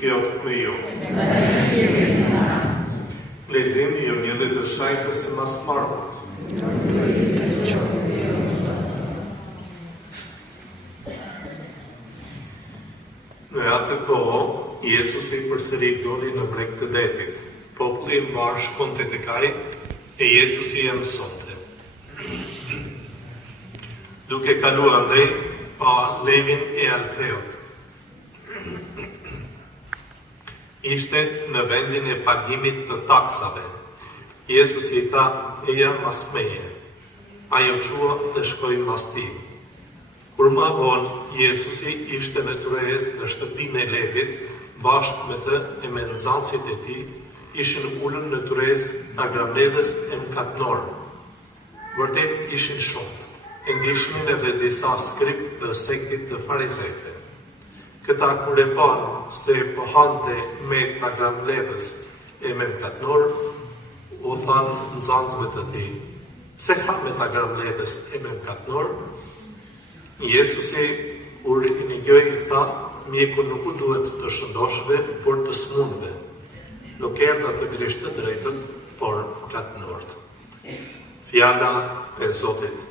qoftë me ju. Leximi i Evangjelit të Shajtës së Masmarrë. Në atë kohë, Jezusi përsëri doli në breg të detit. Populli i mbarë shkonte tek ai e Jezusi ia mësonte. Duke kaluar andej, pa Levin e Alfeut. Ishte në vendin e pagimit të taksave. Jezusi i tha, eja mas meje. Ajo qua dhe shkoi mas tij. Kur ma vonë, Jezusi ishte me tërëhes në shtëpinë e Levit, bashkë me të e me nxënësit e tij, ishin ulën në tërëhes të agramledhës e mëkatnor. Vërtet ishin shumë. E ndishnin edhe disa skript të sektit të farizejve. Këta kur e panë se po hante me të agramledhës e me mëkatnor, u thanë nxënësve të tij, pse ha me të agramledhës e me mëkatnor? Jezusi, kur i njëgjoj, tha, mjeku nuk u duhet të shëndoshve, por të smundve. Nuk erdha të grishtë të drejtët, por katënort. Fjala e Zotit.